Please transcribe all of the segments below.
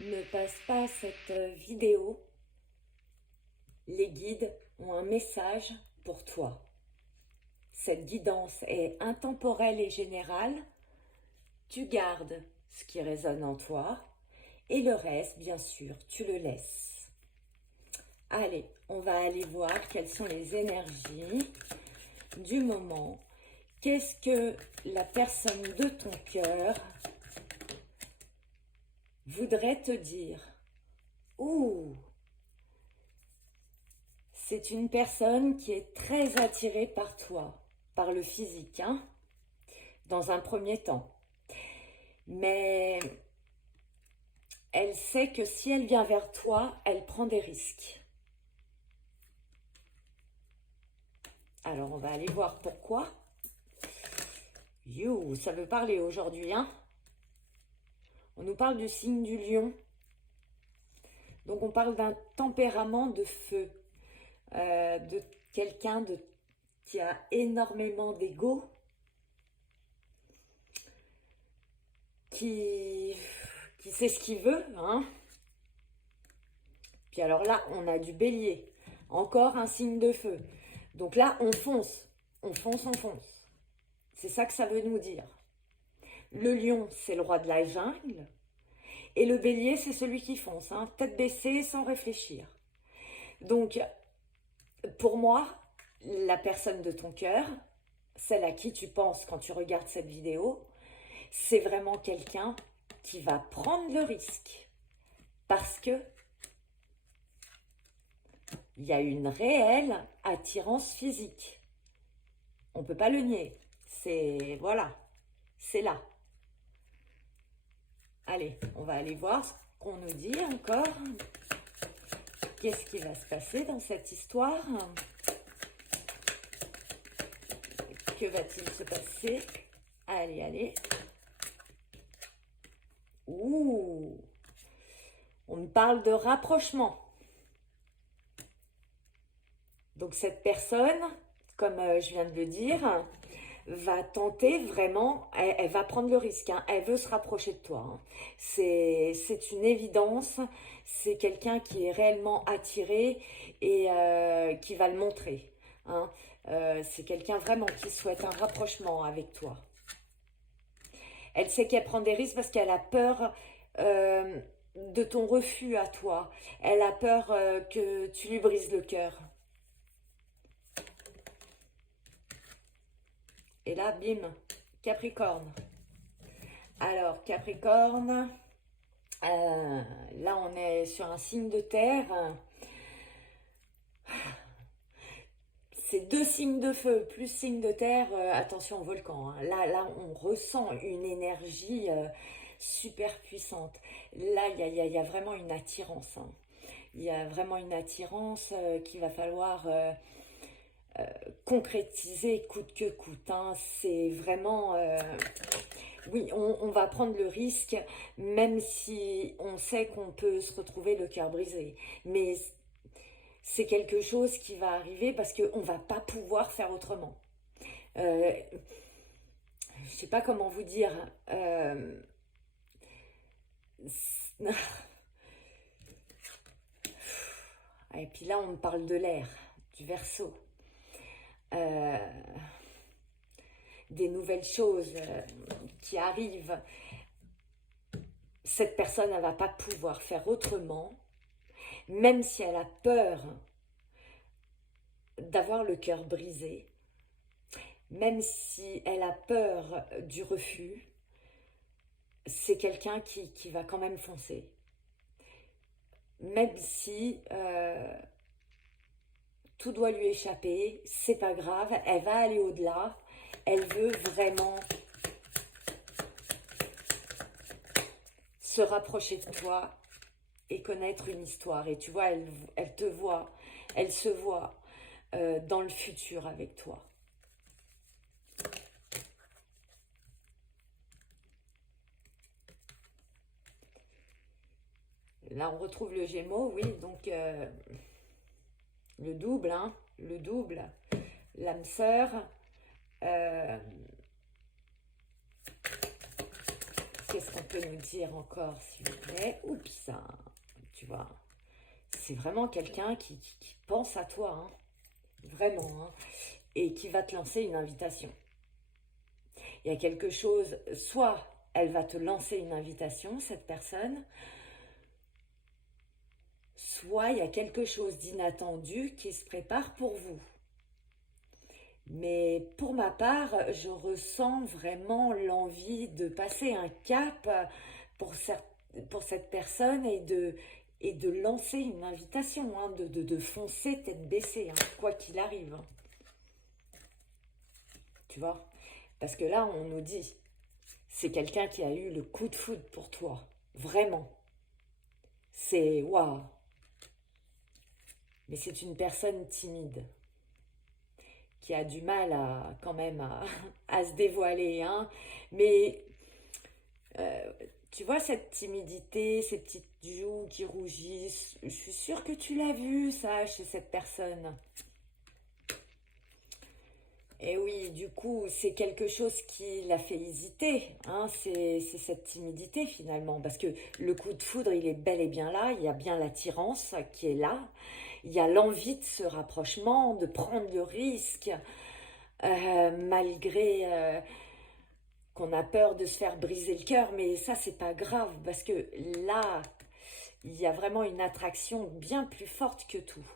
Ne passe pas cette vidéo. Les guides ont un message pour toi. Cette guidance est intemporelle et générale. Tu gardes ce qui résonne en toi et le reste, bien sûr, tu le laisses. Allez, on va aller voir quelles sont les énergies du moment. Qu'est-ce que la personne de ton cœur voudrait te dire? Ouh, c'est une personne qui est très attirée par toi, par le physique, hein, dans un premier temps. Mais elle sait que si elle vient vers toi, elle prend des risques. Alors, on va aller voir pourquoi. You, ça veut parler aujourd'hui, hein? On nous parle du signe du lion. Donc, on parle d'un tempérament de feu, de quelqu'un qui a énormément d'ego, qui sait ce qu'il veut, hein? Puis alors là, on a du bélier, encore un signe de feu. Donc là, on fonce, on fonce, on fonce. C'est ça que ça veut nous dire. Le lion, c'est le roi de la jungle. Et le bélier, c'est celui qui fonce, hein, tête baissée, sans réfléchir. Donc, pour moi, la personne de ton cœur, celle à qui tu penses quand tu regardes cette vidéo, c'est vraiment quelqu'un qui va prendre le risque. Parce que il y a une réelle attirance physique. On ne peut pas le nier. C'est, voilà, c'est là. Allez, on va aller voir ce qu'on nous dit encore. Qu'est-ce qui va se passer dans cette histoire? Que va-t-il se passer? Allez, allez. Ouh! On me parle de rapprochement. Donc cette personne, comme je viens de le dire, va tenter vraiment, elle va prendre le risque, hein, elle veut se rapprocher de toi. Hein. C'est une évidence, c'est quelqu'un qui est réellement attiré et qui va le montrer. Hein. C'est quelqu'un vraiment qui souhaite un rapprochement avec toi. Elle sait qu'elle prend des risques parce qu'elle a peur de ton refus à toi. Elle a peur que tu lui brises le cœur. Et là, bim, Capricorne. Alors, Capricorne, là, on est sur un signe de terre. C'est deux signes de feu, plus signe de terre, attention au volcan. Hein. Là, on ressent une énergie super puissante. Là, il y a vraiment une attirance. Hein. Il y a vraiment une attirance qu'il va falloir concrétiser coûte que coûte. Hein. C'est vraiment... oui, on va prendre le risque, même si on sait qu'on peut se retrouver le cœur brisé. Mais c'est quelque chose qui va arriver parce qu'on ne va pas pouvoir faire autrement. Je ne sais pas comment vous dire. Et puis là, on me parle de l'air, du Verseau. Des nouvelles choses qui arrivent. Cette personne, elle ne va pas pouvoir faire autrement, même si elle a peur d'avoir le cœur brisé, même si elle a peur du refus, c'est quelqu'un qui va quand même foncer. Même si tout doit lui échapper, c'est pas grave, elle va aller au-delà, elle veut vraiment se rapprocher de toi et connaître une histoire. Et tu vois, elle te voit, elle se voit dans le futur avec toi. Là, on retrouve le Gémeaux, oui, donc le double, hein, le double, l'âme sœur. Qu'est-ce qu'on peut nous dire encore, s'il vous plaît? Oups, ça, tu vois. C'est vraiment quelqu'un qui pense à toi, hein, vraiment, hein, et qui va te lancer une invitation. Il y a quelque chose, soit elle va te lancer une invitation, cette personne, soit il y a quelque chose d'inattendu qui se prépare pour vous. Mais pour ma part, je ressens vraiment l'envie de passer un cap pour cette personne et de lancer une invitation, hein, de foncer tête baissée, hein, quoi qu'il arrive. Hein. Tu vois? Parce que là, on nous dit, c'est quelqu'un qui a eu le coup de foudre pour toi. Vraiment. C'est waouh. Mais c'est une personne timide qui a du mal à quand même à se dévoiler, hein. Mais tu vois cette timidité, ces petites joues qui rougissent, je suis sûre que tu l'as vu ça chez cette personne. Et oui, du coup, c'est quelque chose qui l'a fait hésiter, hein, c'est cette timidité finalement, parce que le coup de foudre, il est bel et bien là, il y a bien l'attirance qui est là, il y a l'envie de ce rapprochement, de prendre le risque, malgré qu'on a peur de se faire briser le cœur, mais ça, c'est pas grave, parce que là, il y a vraiment une attraction bien plus forte que tout.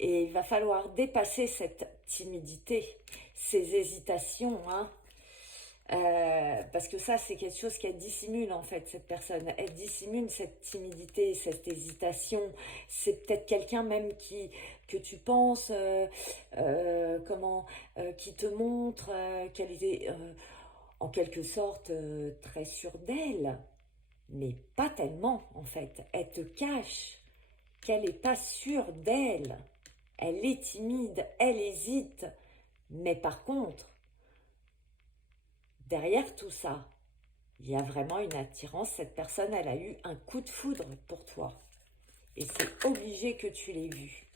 Et il va falloir dépasser cette timidité, ces hésitations, hein, parce que ça, c'est quelque chose qu'elle dissimule en fait, cette personne. Elle dissimule cette timidité, cette hésitation. C'est peut-être quelqu'un même que tu penses, qui te montre qu'elle est en quelque sorte très sûre d'elle, mais pas tellement en fait. Elle te cache qu'elle n'est pas sûre d'elle. Elle est timide, elle hésite, mais par contre, derrière tout ça, il y a vraiment une attirance. Cette personne, elle a eu un coup de foudre pour toi. Et c'est obligé que tu l'aies vu.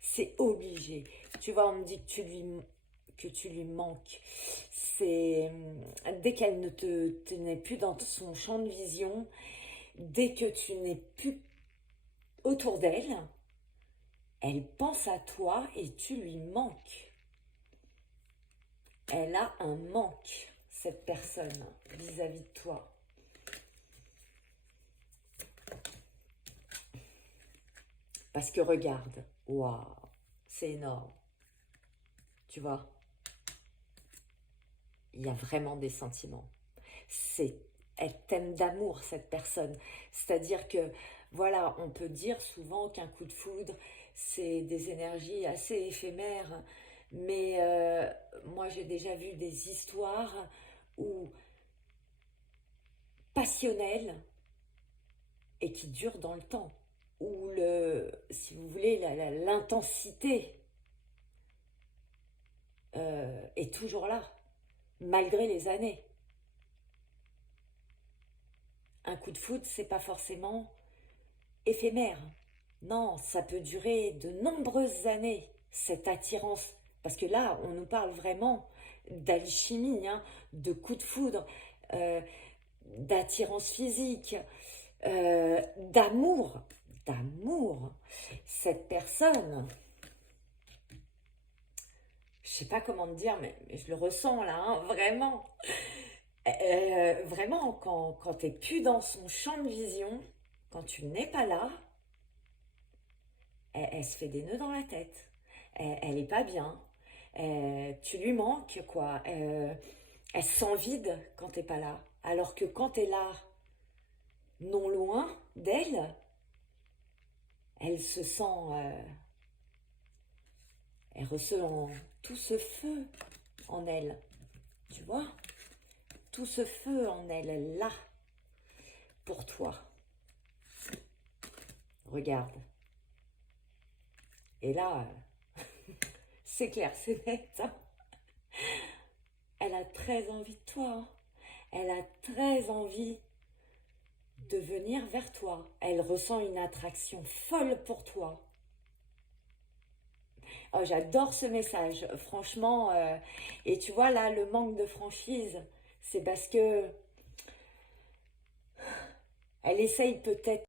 C'est obligé. Tu vois, on me dit que tu lui manques. C'est dès qu'elle ne te n'est plus dans son champ de vision, dès que tu n'es plus autour d'elle, elle pense à toi et tu lui manques. Elle a un manque, cette personne, vis-à-vis de toi. Parce que regarde, waouh, c'est énorme. Tu vois, il y a vraiment des sentiments. Elle t'aime d'amour, cette personne. C'est-à-dire que, voilà, on peut dire souvent qu'un coup de foudre, c'est des énergies assez éphémères. Mais moi, j'ai déjà vu des histoires où passionnelles et qui durent dans le temps. Où, si vous voulez, l'intensité est toujours là, malgré les années. Un coup de foudre, c'est pas forcément éphémère. Non, ça peut durer de nombreuses années, cette attirance. Parce que là, on nous parle vraiment d'alchimie, hein, de coup de foudre, euh, d'attirance physique, d'amour. D'amour. Cette personne, je sais pas comment te dire, mais je le ressens là, hein, vraiment. Vraiment, quand tu n'es plus dans son champ de vision, quand tu n'es pas là, elle se fait des nœuds dans la tête. Elle n'est pas bien. Tu lui manques, quoi. Elle se sent vide quand tu n'es pas là. Alors que quand tu es là, non loin d'elle, elle se sent... elle ressent tout ce feu en elle. Tu vois? Tout ce feu en elle, elle l'a pour toi. Regarde. Et là, c'est clair, c'est net. Hein. Elle a très envie de toi. Hein. Elle a très envie de venir vers toi. Elle ressent une attraction folle pour toi. Oh, j'adore ce message, franchement. Et tu vois, là, le manque de franchise, c'est parce que Elle essaye peut-être